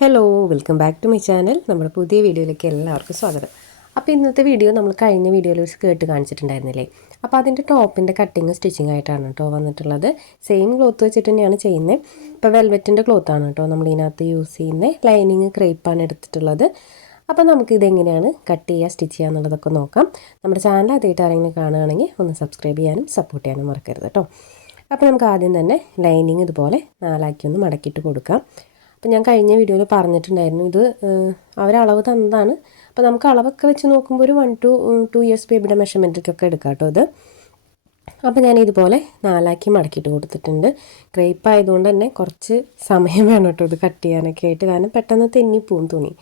Hello welcome back to my channel നമ്മുടെ പുതിയ വീഡിയോയിലേക്ക് എല്ലാവർക്കും സ്വാഗതം. അപ്പോൾ ഇന്നത്തെ വീഡിയോ നമ്മൾ കഴിഞ്ഞ വീഡിയോയിൽ ഒരു സ്കേർട്ട് കാണിച്ചിട്ടുണ്ടായിരുന്നില്ലേ? അപ്പോൾ അതിന്റെ ടോപ്പിന്റെ കട്ടിങ് സ്റ്റിച്ചിങ് ആയിട്ടാണ് കേട്ടോ വന്നിട്ടുള്ളത്. സെയിം ക്ലോത്ത് വെച്ചിട്ട് തന്നെയാണ് ചെയ്യുന്നത്. ഇപ്പോൾ വെൽവെറ്റിന്റെ ക്ലോത്താണ് കേട്ടോ നമ്മൾ ഇതിനകത്ത് യൂസ് ചെയ്യുന്നത്. ലൈനിങ് ക്രേപ്പാണ് എടുത്തിട്ടുള്ളത്. അപ്പോൾ നമുക്ക് ഇതെങ്ങനെയാണ് കട്ട് ചെയ്യുക സ്റ്റിച്ച് ചെയ്യുക എന്നുള്ളതൊക്കെ നോക്കാം. നമ്മുടെ ചാനൽ ആദ്യമായിട്ട് ആരെങ്കിലും കാണുകയാണെങ്കിൽ ഒന്ന് സബ്സ്ക്രൈബ് ചെയ്യാനും സപ്പോർട്ട് ചെയ്യാനും മറക്കരുത് കേട്ടോ. അപ്പോൾ നമുക്ക് ആദ്യം തന്നെ ലൈനിങ് ഇതുപോലെ നാലാക്കി ഒന്ന് മടക്കിയിട്ട് കൊടുക്കാം. അപ്പോൾ ഞാൻ കഴിഞ്ഞ വീഡിയോയിൽ പറഞ്ഞിട്ടുണ്ടായിരുന്നു. ഇത് അവരളവ് തന്നതാണ്. അപ്പോൾ നമുക്ക് അളവൊക്കെ വെച്ച് നോക്കുമ്പോൾ ഒരു വൺ ടു ടു ഇയേഴ്സ് ബേബിയുടെ മെഷർമെന്റിലേക്കൊക്കെ എടുക്കാം കേട്ടോ ഇത്. അപ്പോൾ ഞാൻ ഇതുപോലെ നാലാക്കി മടക്കിയിട്ട് കൊടുത്തിട്ടുണ്ട്. ക്രേപ്പ് ആയതുകൊണ്ട് തന്നെ കുറച്ച് സമയം വേണം കേട്ടോ ഇത് കട്ട് ചെയ്യാനൊക്കെ ആയിട്ട്. കാരണം പെട്ടെന്ന് തെന്നിപ്പോവും തുണി.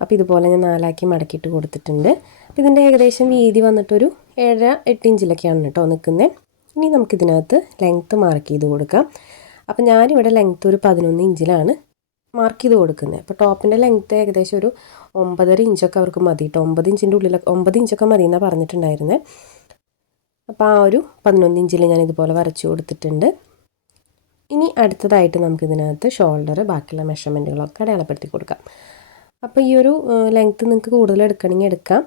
അപ്പോൾ ഇതുപോലെ ഞാൻ നാലാക്കി മടക്കിയിട്ട് കൊടുത്തിട്ടുണ്ട്. അപ്പോൾ ഇതിന്റെ ഏകദേശം വീതി വന്നിട്ടൊരു ഏഴര എട്ട് ഇഞ്ചിലൊക്കെയാണ് കേട്ടോ നിൽക്കുന്നത്. ഇനി നമുക്കിതിനകത്ത് ലെങ്ത്ത് മാർക്ക് ചെയ്ത് കൊടുക്കാം. അപ്പം ഞാനിവിടെ ലെങ്ത്ത് ഒരു പതിനൊന്ന് ഇഞ്ചിലാണ് മാർക്ക് ചെയ്ത് കൊടുക്കുന്നത് അപ്പോൾ ടോപ്പിന്റെ ലെങ്ത്ത് ഏകദേശം ഒരു ഒമ്പതര ഇഞ്ചൊക്കെ അവർക്ക് മതി കേട്ടോ ഒമ്പത് ഇഞ്ചിന്റെ ഉള്ളിലൊക്കെ ഒമ്പത് ഇഞ്ചൊക്കെ മതി എന്നാണ് പറഞ്ഞിട്ടുണ്ടായിരുന്നത് അപ്പോൾ ആ ഒരു പതിനൊന്ന് ഇഞ്ചിൽ ഞാൻ ഇതുപോലെ വരച്ചു കൊടുത്തിട്ടുണ്ട്. ഇനി അടുത്തതായിട്ട് നമുക്കിതിനകത്ത് ഷോൾഡർ ബാക്കിയുള്ള മെഷർമെന്റുകളൊക്കെ അടയാളപ്പെടുത്തി കൊടുക്കാം. അപ്പോൾ ഈ ഒരു ലെങ്ത്ത് നിങ്ങൾക്ക് കൂടുതൽ എടുക്കണമെങ്കിൽ എടുക്കാം.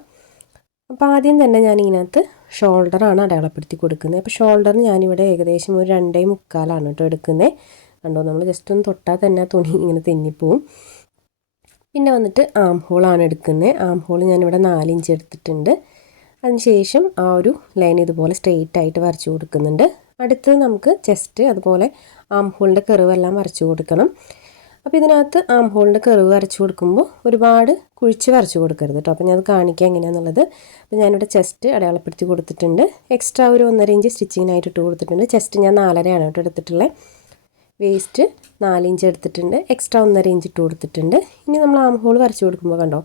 അപ്പോൾ ആദ്യം തന്നെ ഞാൻ ഇതിനകത്ത് ഷോൾഡറാണ് അടയാളപ്പെടുത്തി കൊടുക്കുന്നത് അപ്പോൾ ഷോൾഡർ ഞാനിവിടെ ഏകദേശം ഒരു രണ്ടേ മുക്കാലാണ് കേട്ടോ എടുക്കുന്നത് കണ്ടോ? നമ്മൾ ജസ്റ്റ് ഒന്ന് തൊട്ടാൽ തന്നെ ആ തുണി ഇങ്ങനെ തെന്നിപ്പോവും. പിന്നെ വന്നിട്ട് ആം ഹോളാണ് എടുക്കുന്നത് ആം ഹോൾ ഞാനിവിടെ നാലിഞ്ച് എടുത്തിട്ടുണ്ട്. അതിനുശേഷം ആ ഒരു ലൈൻ ഇതുപോലെ സ്ട്രെയിറ്റ് ആയിട്ട് വരച്ചു കൊടുക്കുന്നുണ്ട്. അടുത്തത് നമുക്ക് ചെസ്റ്റ് അതുപോലെ ആം ഹോളിന്റെ കെറിവെല്ലാം വരച്ചു കൊടുക്കണം. അപ്പോൾ ഇതിനകത്ത് ആം ഹോളിന്റെ കെറിവ് വരച്ചു കൊടുക്കുമ്പോൾ ഒരുപാട് കുഴിച്ച് വരച്ചു കൊടുക്കരുത് കേട്ടോ അപ്പോൾ ഞാൻ അത് കാണിക്കാം എങ്ങനെയാണെന്നുള്ളത് അപ്പോൾ ഞാനിവിടെ ചെസ്റ്റ് അടയാളപ്പെടുത്തി കൊടുത്തിട്ടുണ്ട്. എക്സ്ട്രാ ഒരു ഒന്നര ഇഞ്ച് സ്റ്റിച്ചിങ്ങിനായിട്ട് ഇട്ട് കൊടുത്തിട്ടുണ്ട്. ചെസ്റ്റ് ഞാൻ നാലരയാണ് കേട്ടോ എടുത്തിട്ടുള്ളത് വേസ്റ്റ് നാലിഞ്ച് എടുത്തിട്ടുണ്ട്. എക്സ്ട്രാ ഒന്നര ഇഞ്ച് ഇട്ട് കൊടുത്തിട്ടുണ്ട്. ഇനി നമ്മൾ ആം ഹോൾ വരച്ച് കൊടുക്കുമ്പോൾ കണ്ടോ?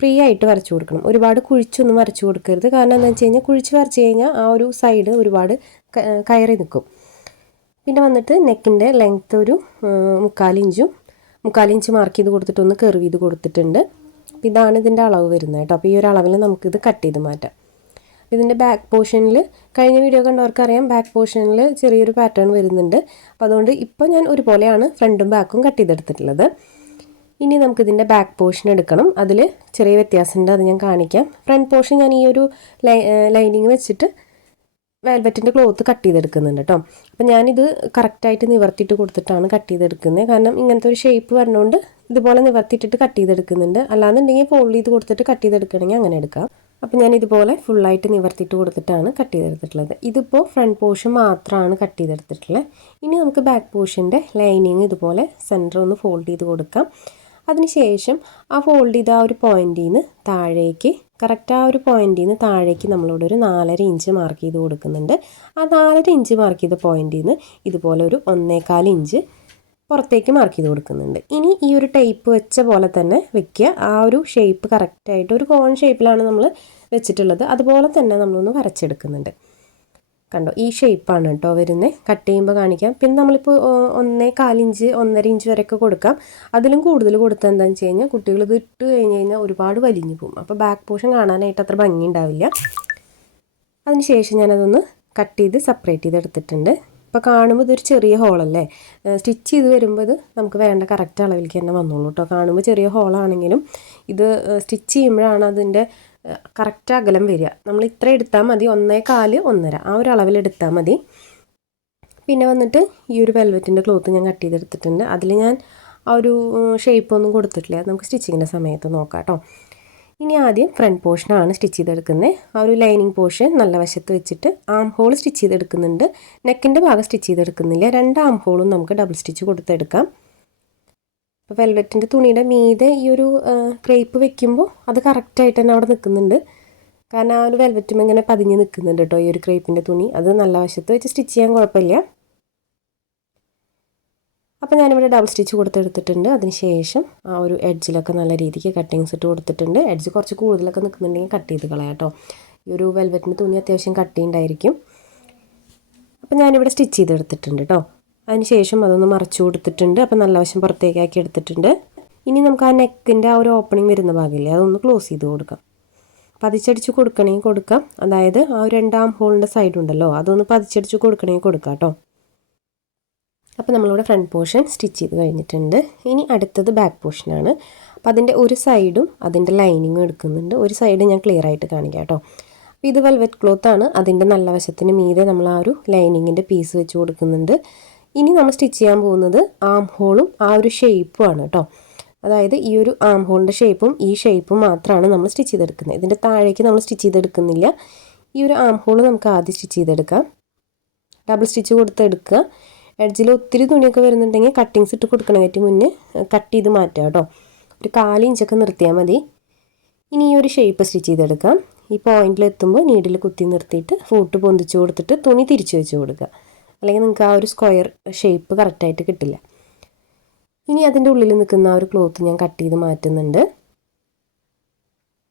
ഫ്രീ ആയിട്ട് വരച്ചു കൊടുക്കണം. ഒരുപാട് കുഴിച്ചൊന്നും വരച്ചു കൊടുക്കരുത്. കാരണം എന്താ വെച്ച് കഴിഞ്ഞാൽ കുഴിച്ച് വരച്ച് കഴിഞ്ഞാൽ ആ ഒരു സൈഡ് ഒരുപാട് കയറി നിൽക്കും പിന്നെ വന്നിട്ട് നെക്കിന്റെ ലെങ്ത്ത് ഒരു മുക്കാലിഞ്ചും മുക്കാലിഞ്ച് മാർക്ക് ചെയ്ത് കൊടുത്തിട്ട് ഒന്ന് കെർവ് ചെയ്ത് കൊടുത്തിട്ടുണ്ട്. ഇതാണ് ഇതിന്റെ അളവ് വരുന്നത് കേട്ടോ. അപ്പോൾ ഈ ഒരു അളവിൽ നമുക്കിത് കട്ട് ചെയ്ത് മാറ്റാം. ഇതിന്റെ ബാക്ക് പോർഷനിൽ കഴിഞ്ഞ വീഡിയോ കണ്ടവർക്ക് അറിയാം ബാക്ക് പോർഷനിൽ ചെറിയൊരു പാറ്റേൺ വരുന്നുണ്ട്. അപ്പോൾ അതുകൊണ്ട് ഇപ്പോൾ ഞാൻ ഒരുപോലെയാണ് ഫ്രണ്ടും ബാക്കും കട്ട് ചെയ്തെടുത്തിട്ടുള്ളത്. ഇനി നമുക്കിതിന്റെ ബാക്ക് പോർഷൻ എടുക്കണം. അതിൽ ചെറിയ വ്യത്യാസമുണ്ട് അത് ഞാൻ കാണിക്കാം. ഫ്രണ്ട് പോർഷൻ ഞാൻ ഈ ഒരു ലൈനിങ് വെച്ചിട്ട് വെൽവെറ്റിന്റെ ക്ലോത്ത് കട്ട് ചെയ്തെടുക്കുന്നുണ്ട് കേട്ടോ അപ്പോൾ ഞാനിത് കറക്റ്റായിട്ട് നിവർത്തിയിട്ട് കൊടുത്തിട്ടാണ് കട്ട് ചെയ്തെടുക്കുന്നത്. കാരണം ഇങ്ങനത്തെ ഒരു ഷേപ്പ് വരണോണ്ട് ഇതുപോലെ നിവർത്തിയിട്ടിട്ട് കട്ട് ചെയ്തെടുക്കുന്നുണ്ട്. അല്ലാന്നുണ്ടെങ്കിൽ ഫോൾഡ് ചെയ്ത് കൊടുത്തിട്ട് കട്ട് ചെയ്തെടുക്കണമെങ്കിൽ അങ്ങനെ എടുക്കാം. അപ്പോൾ ഞാൻ ഇതുപോലെ ഫുള്ളായിട്ട് നിവർത്തിയിട്ട് കൊടുത്തിട്ടാണ് കട്ട് ചെയ്തെടുത്തിട്ടുള്ളത്. ഇതിപ്പോൾ ഫ്രണ്ട് പോർഷൻ മാത്രമാണ് കട്ട് ചെയ്തെടുത്തിട്ടുള്ളത്. ഇനി നമുക്ക് ബാക്ക് പോർഷന്റെ ലൈനിങ് ഇതുപോലെ സെന്റർ ഒന്ന് ഫോൾഡ് ചെയ്ത് കൊടുക്കാം. അതിനുശേഷം ആ ഫോൾഡ് ചെയ്ത ആ ഒരു പോയിന്റിൽ നിന്ന് താഴേക്ക് കറക്റ്റ് ആ ഒരു പോയിന്റിൽ നിന്ന് താഴേക്ക് നമ്മളിവിടെ ഒരു നാലര ഇഞ്ച് മാർക്ക് ചെയ്ത് കൊടുക്കുന്നുണ്ട്. ആ നാലര ഇഞ്ച് മാർക്ക് ചെയ്ത പോയിന്റിൽ നിന്ന് ഇതുപോലെ ഒരു ഒന്നേകാൽ ഇഞ്ച് പുറത്തേക്ക് മാർക്ക് ചെയ്ത് കൊടുക്കുന്നുണ്ട്. ഇനി ഈ ഒരു ടൈപ്പ് വെച്ച പോലെ തന്നെ വെക്കുക. ആ ഒരു ഷേപ്പ് കറക്റ്റായിട്ട് ഒരു കോൺ ഷേപ്പിലാണ് നമ്മൾ വെച്ചിട്ടുള്ളത്. അതുപോലെ തന്നെ നമ്മളൊന്ന് വരച്ചെടുക്കുന്നുണ്ട്. കണ്ടോ? ഈ ഷേപ്പാണ് കേട്ടോ വരുന്നത് കട്ട് ചെയ്യുമ്പോൾ കാണിക്കാം. പിന്നെ നമ്മളിപ്പോൾ ഒന്നേ കാലിഞ്ച് ഒന്നര ഇഞ്ച് വരെയൊക്കെ കൊടുക്കാം. അതിലും കൂടുതൽ കൊടുത്താൽ എന്താണെന്ന് വെച്ച് കഴിഞ്ഞാൽ കുട്ടികൾ ഇത് ഇട്ട് കഴിഞ്ഞ് കഴിഞ്ഞാൽ ഒരുപാട് വലിഞ്ഞു പോകും. അപ്പോൾ ബാക്ക് പോർഷൻ കാണാനായിട്ട് അത്ര ഭംഗി ഉണ്ടാവില്ല അതിനുശേഷം ഞാനതൊന്ന് കട്ട് ചെയ്ത് സെപ്പറേറ്റ് ചെയ്ത് എടുത്തിട്ടുണ്ട് ഇപ്പോൾ കാണുമ്പോൾ ഇതൊരു ചെറിയ ഹോളല്ലേ സ്റ്റിച്ച് ചെയ്ത് വരുമ്പോൾ ഇത് നമുക്ക് വേണ്ട കറക്റ്റ് അളവിലേക്ക് തന്നെ വന്നോളൂ കേട്ടോ കാണുമ്പോൾ ചെറിയ ഹോളാണെങ്കിലും ഇത് സ്റ്റിച്ച് ചെയ്യുമ്പോഴാണ് അതിന്റെ കറക്റ്റ് അകലം വരിക. നമ്മൾ ഇത്ര എടുത്താൽ മതി. ഒന്നേ കാൽ ഒന്നര. ആ ഒരു അളവിൽ എടുത്താൽ മതി. പിന്നെ വന്നിട്ട് ഈ ഒരു വെൽവെറ്റിന്റെ ക്ലോത്ത് ഞാൻ കട്ട് ചെയ്തെടുത്തിട്ടുണ്ട്. അതിൽ ഞാൻ ആ ഒരു ഷേപ്പ് ഒന്നും കൊടുത്തിട്ടില്ല. നമുക്ക് സ്റ്റിച്ചിങ്ങിന്റെ സമയത്ത് നോക്കാം കേട്ടോ ഇനി ആദ്യം ഫ്രണ്ട് പോർഷനാണ് സ്റ്റിച്ച് ചെയ്തെടുക്കുന്നത് ആ ഒരു ലൈനിങ് പോർഷൻ നല്ല വശത്ത് വെച്ചിട്ട് ആം ഹോൾ സ്റ്റിച്ച് ചെയ്തെടുക്കുന്നുണ്ട്. നെക്കിന്റെ ഭാഗം സ്റ്റിച്ച് ചെയ്തെടുക്കുന്നില്ല. രണ്ട് ആം ഹോളും നമുക്ക് ഡബിൾ സ്റ്റിച്ച് കൊടുത്തെടുക്കാം. അപ്പോൾ വെൽവെറ്റിന്റെ തുണിയുടെ മീതെ ഈ ഒരു ക്രേപ്പ് വെക്കുമ്പോൾ അത് കറക്റ്റായിട്ട് തന്നെ അവിടെ നിൽക്കുന്നുണ്ട്. കാരണം ആ ഒരു വെൽവെറ്റും ഇങ്ങനെ പതിഞ്ഞ് നിൽക്കുന്നുണ്ട് കേട്ടോ ഈ ഒരു ക്രേപ്പിന്റെ തുണി. അത് നല്ല വശത്ത് വെച്ച് സ്റ്റിച്ച് ചെയ്യാൻ കുഴപ്പമില്ല. അപ്പോൾ ഞാനിവിടെ ഡബിൾ സ്റ്റിച്ച് കൊടുത്തെടുത്തിട്ടുണ്ട്. അതിന് ശേഷം ആ ഒരു എഡ്ജിലൊക്കെ നല്ല രീതിക്ക് കട്ടിങ്സ് ഇട്ട് കൊടുത്തിട്ടുണ്ട്. എഡ്ജ് കുറച്ച് കൂടുതലൊക്കെ നിൽക്കുന്നുണ്ടെങ്കിൽ കട്ട് ചെയ്ത് കളയാം കേട്ടോ. ഈ ഒരു വെൽവെറ്റിന് തുണി അത്യാവശ്യം കട്ടി ഉണ്ടായിരിക്കും അപ്പോൾ ഞാനിവിടെ സ്റ്റിച്ച് ചെയ്തെടുത്തിട്ടുണ്ട് കേട്ടോ. അതിന് ശേഷം അതൊന്ന് മറച്ചു കൊടുത്തിട്ടുണ്ട്. അപ്പോൾ നല്ല വശം പുറത്തേക്കാക്കി എടുത്തിട്ടുണ്ട്. ഇനി നമുക്ക് ആ നെക്കിന്റെ ആ ഒരു ഓപ്പണിംഗ് വരുന്ന ഭാഗമില്ലേ അതൊന്ന് ക്ലോസ് ചെയ്ത് കൊടുക്കാം. പതിച്ചടിച്ച് കൊടുക്കണമെങ്കിൽ കൊടുക്കാം. അതായത് ആ ഒരു രണ്ടാം ഹോളിന്റെ സൈഡ് ഉണ്ടല്ലോ അതൊന്ന് പതിച്ചടിച്ച് കൊടുക്കണമെങ്കിൽ കൊടുക്കാം കേട്ടോ. അപ്പോൾ നമ്മളിവിടെ ഫ്രണ്ട് പോർഷൻ സ്റ്റിച്ച് ചെയ്ത് കഴിഞ്ഞിട്ടുണ്ട്. ഇനി അടുത്തത് ബാക്ക് പോർഷനാണ് അപ്പോൾ അതിന്റെ ഒരു സൈഡും അതിന്റെ ലൈനിങ്ങും എടുക്കുന്നുണ്ട്. ഒരു സൈഡ് ഞാൻ ക്ലിയർ ആയിട്ട് കാണിക്കാം കേട്ടോ. അപ്പോൾ ഇത് വെൽവെറ്റ് ക്ലോത്ത് ആണ്. അതിന്റെ നല്ല വശത്തിന് മീതെ നമ്മൾ ആ ഒരു ലൈനിങ്ങിന്റെ പീസ് വെച്ച് കൊടുക്കുന്നുണ്ട്. ഇനി നമ്മൾ സ്റ്റിച്ച് ചെയ്യാൻ പോകുന്നത് ആം ഹോളും ആ ഒരു ഷേപ്പും ആണ് കേട്ടോ. അതായത് ഈ ഒരു ആം ഹോളിന്റെ ഷേപ്പും ഈ ഷേപ്പും മാത്രമാണ് നമ്മൾ സ്റ്റിച്ച് ചെയ്തെടുക്കുന്നത്. ഇതിന്റെ താഴേക്ക് നമ്മൾ സ്റ്റിച്ച് ചെയ്തെടുക്കുന്നില്ല. ഈ ഒരു ആം ഹോൾ നമുക്ക് ആദ്യം സ്റ്റിച്ച് ചെയ്തെടുക്കാം. ഡബിൾ സ്റ്റിച്ച് കൊടുത്തെടുക്കുക. എഡ്ജിൽ ഒത്തിരി തുണിയൊക്കെ വരുന്നുണ്ടെങ്കിൽ കട്ടിങ്സ് ഇട്ട് കൊടുക്കണമായിട്ട് മുന്നേ. കട്ട് ചെയ്ത് മാറ്റുക കേട്ടോ. ഒരു കാൽ ഇഞ്ചൊക്കെ നിർത്തിയാൽ മതി. ഇനി ഈ ഒരു ഷേപ്പ് സ്റ്റിച്ച് ചെയ്തെടുക്കാം. ഈ പോയിന്റിൽ എത്തുമ്പോൾ നീഡിൽ കുത്തി നിർത്തിയിട്ട് ഫൂട്ട് പൊന്തിച്ച് കൊടുത്തിട്ട് തുണി തിരിച്ചു വെച്ച് കൊടുക്കുക. അല്ലെങ്കിൽ നിങ്ങൾക്ക് ആ ഒരു സ്ക്വയർ ഷേപ്പ് കറക്റ്റായിട്ട് കിട്ടില്ല. ഇനി അതിന്റെ ഉള്ളിൽ നിൽക്കുന്ന ആ ഒരു ക്ലോത്ത് ഞാൻ കട്ട് ചെയ്ത് മാറ്റുന്നുണ്ട്.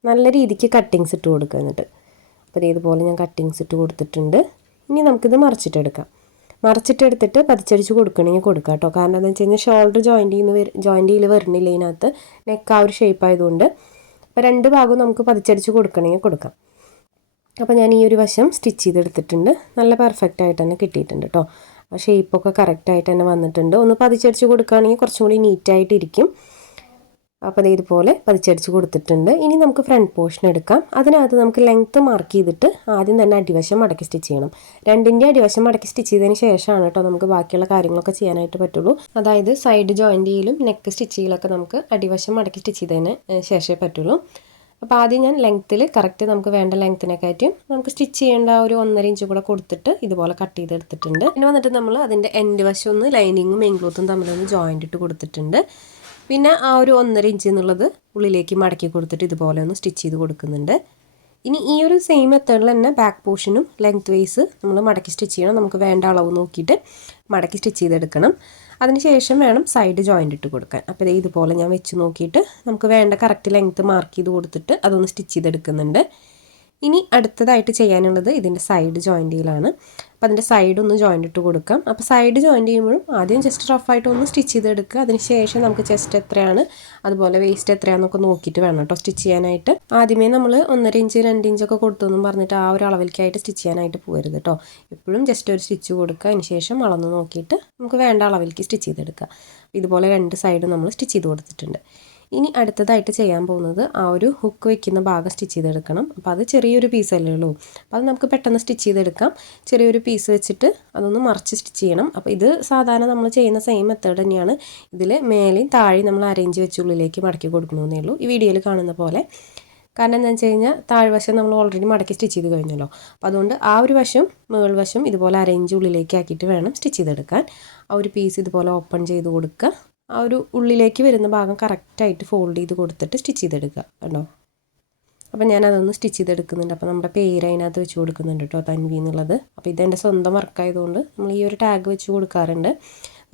നല്ല രീതിക്ക് കട്ടിങ്സ് ഇട്ട് കൊടുക്കുക എന്നിട്ട്. അപ്പോൾ ഇതേപോലെ ഞാൻ കട്ടിങ്സ് ഇട്ട് കൊടുത്തിട്ടുണ്ട്. ഇനി നമുക്കിത് മറിച്ചിട്ടെടുക്കാം. മറിച്ചിട്ടെടുത്തിട്ട് പതിച്ചടിച്ച് കൊടുക്കണമെങ്കിൽ കൊടുക്കാം കേട്ടോ. കാരണം എന്താണെന്ന് വെച്ച് കഴിഞ്ഞാൽ ഷോൾഡർ ജോയിന്റിൽ നിന്ന് ജോയിന്റ് ചെയ്യിൽ വരുന്നില്ല ഇതിനകത്ത്. നെക്ക് ആ ഒരു ഷേപ്പ് ആയതുകൊണ്ട്. അപ്പോൾ രണ്ട് ഭാഗവും നമുക്ക് പതിച്ചടിച്ച് കൊടുക്കണമെങ്കിൽ കൊടുക്കാം. അപ്പോൾ ഞാൻ ഈ ഒരു വശം സ്റ്റിച്ച് ചെയ്തെടുത്തിട്ടുണ്ട്. നല്ല പെർഫെക്റ്റ് ആയിട്ട് തന്നെ കിട്ടിയിട്ടുണ്ട് കേട്ടോ. ആ ഷേപ്പൊക്കെ കറക്റ്റായിട്ട് തന്നെ വന്നിട്ടുണ്ട്. ഒന്ന് പതിച്ചടിച്ച് കൊടുക്കുകയാണെങ്കിൽ കുറച്ചും കൂടി നീറ്റായിട്ടിരിക്കും അപ്പോൾ ഇതുപോലെ പതിച്ചടിച്ച് കൊടുത്തിട്ടുണ്ട്. ഇനി നമുക്ക് ഫ്രണ്ട് പോർഷൻ എടുക്കാം. അതിനകത്ത് നമുക്ക് ലെങ്ത്ത് മാർക്ക് ചെയ്തിട്ട് ആദ്യം തന്നെ അടിവശം മടക്കി സ്റ്റിച്ച് ചെയ്യണം. രണ്ടിന്റെ അടിവശം മടക്കി സ്റ്റിച്ച് ചെയ്തതിന് ശേഷമാണ് കേട്ടോ നമുക്ക് ബാക്കിയുള്ള കാര്യങ്ങളൊക്കെ ചെയ്യാനായിട്ട് പറ്റുള്ളൂ. അതായത് സൈഡ് ജോയിന്റിയിലും നെക്ക് സ്റ്റിച്ചിയിലൊക്കെ നമുക്ക് അടിവശം മടക്കി സ്റ്റിച്ച് ചെയ്തതിന് ശേഷമേ പറ്റുള്ളൂ. അപ്പോൾ ആദ്യം ഞാൻ ലെങ്ത്തിൽ കറക്റ്റ് നമുക്ക് വേണ്ട ലെങ്ത്തിനെക്കാറ്റും നമുക്ക് സ്റ്റിച്ച് ചെയ്യേണ്ട ഒരു ഒന്നര ഇഞ്ച് കൂടെ കൊടുത്തിട്ട് ഇതുപോലെ കട്ട് ചെയ്തെടുത്തിട്ടുണ്ട് പിന്നെ വന്നിട്ട് നമ്മൾ അതിന്റെ എൻഡ് വശം ഒന്ന് ലൈനിങ്ങും മെയിൻ ക്ലോത്തും തമ്മിലൊന്ന് ജോയിന്റ് ഇട്ട് കൊടുത്തിട്ടുണ്ട്. പിന്നെ ആ ഒരു ഒന്നര ഇഞ്ച് എന്നുള്ളത് ഉള്ളിലേക്ക് മടക്കി കൊടുത്തിട്ട് ഇതുപോലെ ഒന്ന് സ്റ്റിച്ച് ചെയ്ത് കൊടുക്കുന്നുണ്ട്. ഇനി ഈ ഒരു സെയിം മെത്തേഡിൽ തന്നെ ബാക്ക് പോർഷനും ലെങ്ത് വൈസ് നമ്മൾ മടക്കി സ്റ്റിച്ച് ചെയ്യണം. നമുക്ക് വേണ്ട അളവ് നോക്കിയിട്ട് മടക്കി സ്റ്റിച്ച് ചെയ്തെടുക്കണം. അതിനുശേഷം വേണം സൈഡ് ജോയിന്റ് ഇട്ട് കൊടുക്കാൻ. അപ്പോൾ ഇതേ ഇതുപോലെ ഞാൻ വെച്ച് നോക്കിയിട്ട് നമുക്ക് വേണ്ട കറക്റ്റ് ലെങ്ത്ത് മാർക്ക് ചെയ്ത് കൊടുത്തിട്ട് അതൊന്ന് സ്റ്റിച്ച് ചെയ്തെടുക്കുന്നുണ്ട്. ഇനി അടുത്തതായിട്ട് ചെയ്യാനുള്ളത് ഇതിന്റെ സൈഡ് ജോയിന്റിയിലാണ് അപ്പോൾ അതിന്റെ സൈഡ് ഒന്ന് ജോയിന്റ് ഇട്ട് കൊടുക്കാം. അപ്പോൾ സൈഡ് ജോയിന്റ് ചെയ്യുമ്പോഴും ആദ്യം ജസ്റ്റ് റഫായിട്ട് ഒന്ന് സ്റ്റിച്ച് ചെയ്തെടുക്കുക. അതിന് ശേഷം നമുക്ക് ചെസ്റ്റ് എത്രയാണ് അതുപോലെ വേസ്റ്റ് എത്രയാണെന്നൊക്കെ നോക്കിയിട്ട് വേണം കേട്ടോ സ്റ്റിച്ച് ചെയ്യാനായിട്ട്. ആദ്യമേ നമ്മൾ ഒന്നര ഇഞ്ച് രണ്ട് ഇഞ്ചൊക്കെ കൊടുത്തെന്നും പറഞ്ഞിട്ട് ആ ഒരു അളവിലേക്കായിട്ട് സ്റ്റിച്ച് ചെയ്യാനായിട്ട് പോകരുത് കേട്ടോ. എപ്പോഴും ജസ്റ്റ് ഒരു സ്റ്റിച്ച് കൊടുക്കുക. അതിന് ശേഷം അളന്ന് നോക്കിയിട്ട് നമുക്ക് വേണ്ട അളവിലേക്ക് സ്റ്റിച്ച് ചെയ്തെടുക്കുക. ഇതുപോലെ രണ്ട് സൈഡും നമ്മൾ സ്റ്റിച്ച് ചെയ്ത് കൊടുത്തിട്ടുണ്ട്. ഇനി അടുത്തതായിട്ട് ചെയ്യാൻ പോകുന്നത് ആ ഒരു ഹുക്ക് വെക്കുന്ന ഭാഗം സ്റ്റിച്ച് ചെയ്തെടുക്കണം. അപ്പോൾ അത് ചെറിയൊരു പീസല്ലേ ഉള്ളൂ. അപ്പോൾ അത് നമുക്ക് പെട്ടെന്ന് സ്റ്റിച്ച് ചെയ്തെടുക്കാം. ചെറിയൊരു പീസ് വെച്ചിട്ട് അതൊന്ന് മറിച്ച് സ്റ്റിച്ച് ചെയ്യണം. അപ്പോൾ ഇത് സാധാരണ നമ്മൾ ചെയ്യുന്ന സെയിം മെത്തേഡ് തന്നെയാണ്. ഇതിൽ മേലെയും താഴെയും നമ്മൾ അറേഞ്ച് വെച്ച് ഉള്ളിലേക്ക് മടക്കി കൊടുക്കണമെന്നേ ഉള്ളൂ. ഈ വീഡിയോയിൽ കാണുന്ന പോലെ. കാരണം എന്താണെന്ന് വെച്ച് കഴിഞ്ഞാൽ താഴ്വശം നമ്മൾ ഓൾറെഡി മടക്കി സ്റ്റിച്ച് ചെയ്ത് കഴിഞ്ഞല്ലോ. അപ്പോൾ അതുകൊണ്ട് ആ ഒരു വശം മുകൾ വശം ഇതുപോലെ അറേഞ്ച് ഉള്ളിലേക്ക് ആക്കിയിട്ട് വേണം സ്റ്റിച്ച് ചെയ്തെടുക്കാൻ. ആ ഒരു പീസ് ഇതുപോലെ ഓപ്പൺ ചെയ്ത് കൊടുക്കുക. ആ ഒരു ഉള്ളിലേക്ക് വരുന്ന ഭാഗം കറക്റ്റായിട്ട് ഫോൾഡ് ചെയ്ത് കൊടുത്തിട്ട് സ്റ്റിച്ച് ചെയ്തെടുക്കുക കേട്ടോ. അപ്പം ഞാൻ അതൊന്ന് സ്റ്റിച്ച് ചെയ്തെടുക്കുന്നുണ്ട്. അപ്പോൾ നമ്മുടെ പേര് അതിനകത്ത് വെച്ച് കൊടുക്കുന്നുണ്ട് കേട്ടോ തൻവി എന്നുള്ളത്. അപ്പോൾ ഇതെന്റെ സ്വന്തം വർക്കായതുകൊണ്ട് നമ്മൾ ഈ ഒരു ടാഗ് വെച്ച് കൊടുക്കാറുണ്ട്.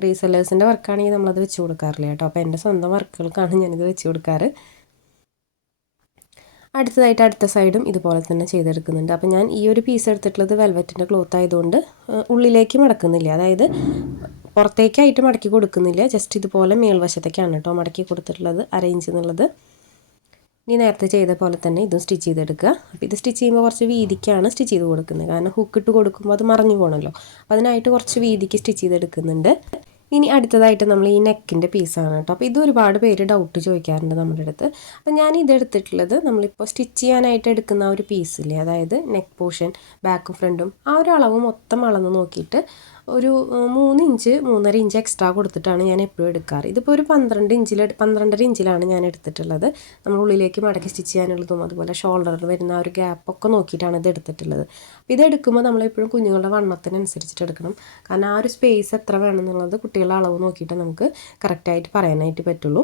റീസെല്ലേഴ്സിന്റെ വർക്കാണെങ്കിൽ നമ്മളത് വെച്ച് കൊടുക്കാറില്ല കേട്ടോ. അപ്പോൾ എന്റെ സ്വന്തം വർക്കുകൾക്കാണ് ഞാനിത് വെച്ച് കൊടുക്കാറ്. അടുത്തതായിട്ട് അടുത്ത സൈഡും ഇതുപോലെ തന്നെ ചെയ്തെടുക്കുന്നുണ്ട്. അപ്പോൾ ഞാൻ ഈ ഒരു പീസ് എടുത്തിട്ടുള്ളത് വെൽവെറ്റിന്റെ ക്ലോത്ത് ആയതുകൊണ്ട് ഉള്ളിലേക്ക് മടക്കുന്നില്ല. അതായത് പുറത്തേക്കായിട്ട് മടക്കി കൊടുക്കുന്നില്ല. ജസ്റ്റ് ഇതുപോലെ മേൽവശത്തേക്കാണ് കേട്ടോ മടക്കി കൊടുത്തിട്ടുള്ളത് അറേഞ്ച് എന്നുള്ളത്. ഇനി നേരത്തെ ചെയ്ത പോലെ തന്നെ ഇതും സ്റ്റിച്ച് ചെയ്തെടുക്കുക. അപ്പോൾ ഇത് സ്റ്റിച്ച് ചെയ്യുമ്പോൾ കുറച്ച് വീതിക്കാണ് സ്റ്റിച്ച് ചെയ്ത് കൊടുക്കുന്നത്. കാരണം ഹുക്ക് ഇട്ട് കൊടുക്കുമ്പോൾ അത് മറിഞ്ഞു പോകണമല്ലോ അപ്പോൾ അതിനായിട്ട് കുറച്ച് വീതിക്ക് സ്റ്റിച്ച് ചെയ്തെടുക്കുന്നുണ്ട്. ഇനി അടുത്തതായിട്ട് നമ്മൾ ഈ നെക്കിന്റെ പീസാണ് കേട്ടോ. അപ്പോൾ ഇത് ഒരുപാട് പേര് ഡൗട്ട് ചോദിക്കാറുണ്ട് നമ്മുടെ അടുത്ത്. അപ്പോൾ ഞാൻ ഇതെടുത്തിട്ടുള്ളത് നമ്മളിപ്പോൾ സ്റ്റിച്ച് ചെയ്യാനായിട്ട് എടുക്കുന്ന ആ ഒരു പീസില്ലേ അതായത് നെക്ക് പോർഷൻ ബാക്കും ഫ്രണ്ടും ആ ഒരു അളവ് മൊത്തം അളന്ന് നോക്കിയിട്ട് ഒരു മൂന്ന് ഇഞ്ച് മൂന്നര ഇഞ്ച് എക്സ്ട്രാ കൊടുത്തിട്ടാണ് ഞാൻ എപ്പോഴും എടുക്കാറ്. ഇതിപ്പോൾ ഒരു പന്ത്രണ്ട് ഇഞ്ചിൽ പന്ത്രണ്ടര ഇഞ്ചിലാണ് ഞാൻ എടുത്തിട്ടുള്ളത്. നമ്മൾ ഉള്ളിലേക്ക് മടക്കി സ്റ്റിച്ച് ചെയ്യാനുള്ളതും അതുപോലെ ഷോൾഡറിൽ വരുന്ന ആ ഒരു ഗ്യാപ്പൊക്കെ നോക്കിയിട്ടാണ് ഇത് എടുത്തിട്ടുള്ളത്. അപ്പോൾ ഇത് എടുക്കുമ്പോൾ നമ്മളെപ്പോഴും കുഞ്ഞുങ്ങളുടെ വണ്ണത്തിനനുസരിച്ചിട്ട് എടുക്കണം. കാരണം ആ ഒരു സ്പേസ് എത്ര വേണമെന്നുള്ളത് കുട്ടികളുടെ അളവ് നോക്കിയിട്ട് നമുക്ക് കറക്റ്റായിട്ട് പറയാനായിട്ട് പറ്റുള്ളൂ.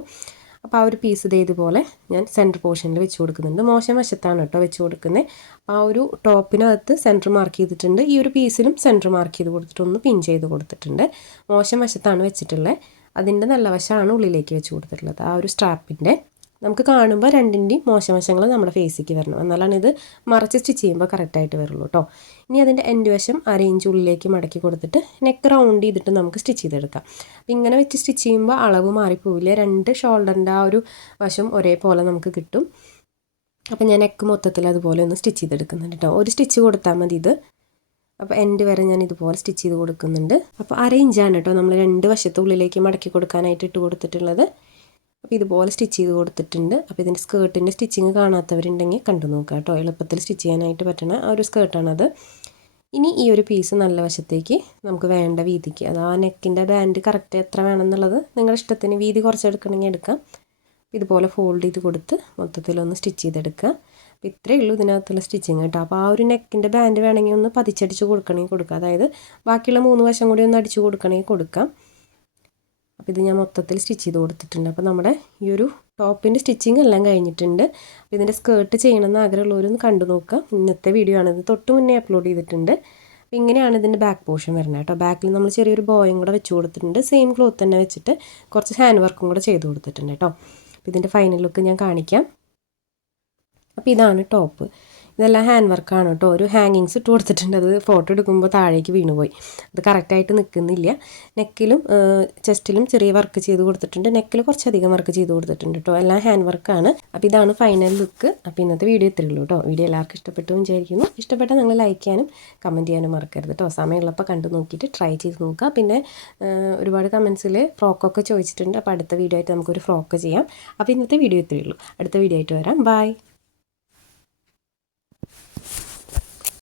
അപ്പോൾ ആ ഒരു പീസ് ഇതേ ഇതുപോലെ ഞാൻ സെന്റർ പോർഷനിൽ വെച്ച് കൊടുക്കുന്നുണ്ട്. മോശം വശത്താണ് കേട്ടോ വെച്ച് കൊടുക്കുന്നത് ആ ഒരു ടോപ്പിനകത്ത് സെന്റർ മാർക്ക് ചെയ്തിട്ടുണ്ട്. ഈ ഒരു പീസിലും സെന്റർ മാർക്ക് ചെയ്ത് കൊടുത്തിട്ട് ഒന്ന് പിൻ ചെയ്ത് കൊടുത്തിട്ടുണ്ട്. മോശം വശത്താണ് വെച്ചിട്ടുള്ളത് അതിന്റെ നല്ല വശമാണ് ഉള്ളിലേക്ക് വെച്ച് കൊടുത്തിട്ടുള്ളത്. ആ ഒരു സ്ട്രാപ്പിന്റെ നമുക്ക് കാണുമ്പോൾ രണ്ടിന്റെയും മോശവശങ്ങൾ നമ്മുടെ ഫേസിലേക്ക് വരണം. എന്നാലാണ് ഇത് മറച്ച് സ്റ്റിച്ച് ചെയ്യുമ്പോൾ കറക്റ്റായിട്ട് വരുള്ളൂ കേട്ടോ ഇനി അതിന്റെ എൻഡ് വശം അരയിഞ്ച് ഉള്ളിലേക്ക് മടക്കി കൊടുത്തിട്ട് നെക്ക് റൗണ്ട് ചെയ്തിട്ട് നമുക്ക് സ്റ്റിച്ച് ചെയ്തെടുക്കാം. അപ്പം ഇങ്ങനെ വെച്ച് സ്റ്റിച്ച് ചെയ്യുമ്പോൾ അളവ് മാറിപ്പോവില്ല. രണ്ട് ഷോൾഡറിന്റെ ആ ഒരു വശം ഒരേപോലെ നമുക്ക് കിട്ടും. അപ്പം ഞാൻ നെക്ക് മൊത്തത്തിൽ അതുപോലെ ഒന്ന് സ്റ്റിച്ച് ചെയ്തെടുക്കുന്നുണ്ട് കേട്ടോ ഒരു സ്റ്റിച്ച് കൊടുത്താൽ മതി ഇത്. അപ്പോൾ എൻഡ് വരെ ഞാൻ ഇതുപോലെ സ്റ്റിച്ച് ചെയ്ത് കൊടുക്കുന്നുണ്ട്. അപ്പോൾ അര ഇഞ്ചാണ് കേട്ടോ നമ്മൾ രണ്ട് വശത്തുള്ളിലേക്ക് മടക്കി കൊടുക്കാനായിട്ട് ഇട്ട് കൊടുത്തിട്ടുള്ളത്. അപ്പോൾ ഇതുപോലെ സ്റ്റിച്ച് ചെയ്ത് കൊടുത്തിട്ടുണ്ട്. അപ്പോൾ ഇതിന്റെ സ്കേർട്ടിന്റെ സ്റ്റിച്ചിങ് കാണാത്തവരുണ്ടെങ്കിൽ കണ്ടു നോക്കുക കേട്ടോ. എളുപ്പത്തിൽ സ്റ്റിച്ച് ചെയ്യാനായിട്ട് പറ്റണ ആ ഒരു സ്കേർട്ടാണത്. ഇനി ഈ ഒരു പീസ് നല്ല വശത്തേക്ക് നമുക്ക് വേണ്ട വീതിക്ക്. അത് ആ നെക്കിന്റെ ബാൻഡ് കറക്റ്റ് എത്ര വേണമെന്നുള്ളത് നിങ്ങളുടെ ഇഷ്ടത്തിന് വീതി കുറച്ചെടുക്കണമെങ്കിൽ എടുക്കാം. ഇതുപോലെ ഫോൾഡ് ചെയ്ത് കൊടുത്ത് മൊത്തത്തിലൊന്ന് സ്റ്റിച്ച് ചെയ്തെടുക്കുക. അപ്പോൾ ഇത്രയേ ഉള്ളൂ ഇതിനകത്തുള്ള സ്റ്റിച്ചിങ് കേട്ടോ. അപ്പോൾ ആ ഒരു നെക്കിന്റെ ബാൻഡ് വേണമെങ്കിൽ ഒന്ന് പതിച്ചടിച്ച് കൊടുക്കണമെങ്കിൽ കൊടുക്കുക അതായത് ബാക്കിയുള്ള മൂന്ന് വശം കൂടി ഒന്ന് അടിച്ച് കൊടുക്കണമെങ്കിൽ കൊടുക്കാം. അപ്പോൾ ഇത് ഞാൻ മൊത്തത്തിൽ സ്റ്റിച്ച് ചെയ്ത് കൊടുത്തിട്ടുണ്ട്. അപ്പോൾ നമ്മുടെ ഈ ഒരു ടോപ്പിന്റെ സ്റ്റിച്ചിങ് എല്ലാം കഴിഞ്ഞിട്ടുണ്ട്. അപ്പോൾ ഇതിന്റെ സ്കേർട്ട് ചെയ്യണമെന്ന് ആഗ്രഹമുള്ളവരൊന്ന് കണ്ടു നോക്കുക. ഇന്നത്തെ വീഡിയോ ആണ് തൊട്ട് മുന്നേ അപ്ലോഡ് ചെയ്തിട്ടുണ്ട്. അപ്പോൾ ഇങ്ങനെയാണ് ഇതിന്റെ ബാക്ക് പോർഷൻ വരുന്നത് കേട്ടോ. ബാക്കിൽ നമ്മൾ ചെറിയൊരു ബോയും കൂടെ വെച്ച് കൊടുത്തിട്ടുണ്ട്. സെയിം ക്ലോത്ത് തന്നെ വെച്ചിട്ട് കുറച്ച് ഹാൻഡ് വർക്കും കൂടെ ചെയ്ത് കൊടുത്തിട്ടുണ്ട് കേട്ടോ. അപ്പോൾ ഇതിന്റെ ഫൈനൽ ലുക്ക് ഞാൻ കാണിക്കാം. അപ്പോൾ ഇതാണ് ടോപ്പ് ഇതെല്ലാം ഹാൻഡ് വർക്കാണ് കേട്ടോ. ഒരു ഹാങ്ങിങ്സ് ഇട്ട് കൊടുത്തിട്ടുണ്ട്. അത് ഫോട്ടോ എടുക്കുമ്പോൾ താഴേക്ക് വീണുപോയി. അത് കറക്റ്റായിട്ട് നിൽക്കുന്നില്ല നെക്കിലും ചെസ്റ്റിലും ചെറിയ വർക്ക് ചെയ്ത് കൊടുത്തിട്ടുണ്ട്. നെക്കിൽ കുറച്ചധികം വർക്ക് ചെയ്ത് കൊടുത്തിട്ടുണ്ട് കേട്ടോ. എല്ലാം ഹാൻഡ് വർക്കാണ് അപ്പോൾ ഇതാണ് ഫൈനൽ ലുക്ക് അപ്പോൾ ഇന്നത്തെ വീഡിയോ ഇത്രയേ ഉള്ളൂ കേട്ടോ. വീഡിയോ എല്ലാവർക്കും ഇഷ്ടപ്പെട്ടു വിചാരിക്കുന്നു. ഇഷ്ടപ്പെട്ടാൽ നിങ്ങൾ ലൈക്ക് ചെയ്യാനും കമന്റ് ചെയ്യാനും മറക്കരുത് കേട്ടോ. സമയമുള്ളപ്പോൾ കണ്ടു നോക്കിയിട്ട് ട്രൈ ചെയ്ത് നോക്കുക. പിന്നെ ഒരുപാട് കമൻസിൽ ഫ്രോക്കൊക്കെ ചോദിച്ചിട്ടുണ്ട്. അപ്പോൾ അടുത്ത വീഡിയോ ആയിട്ട് നമുക്കൊരു ഫ്രോക്ക് ചെയ്യാം. അപ്പോൾ ഇന്നത്തെ വീഡിയോ ഇത്രയേ ഉള്ളൂ. അടുത്ത വീഡിയോ ആയിട്ട് വരാം. ബൈ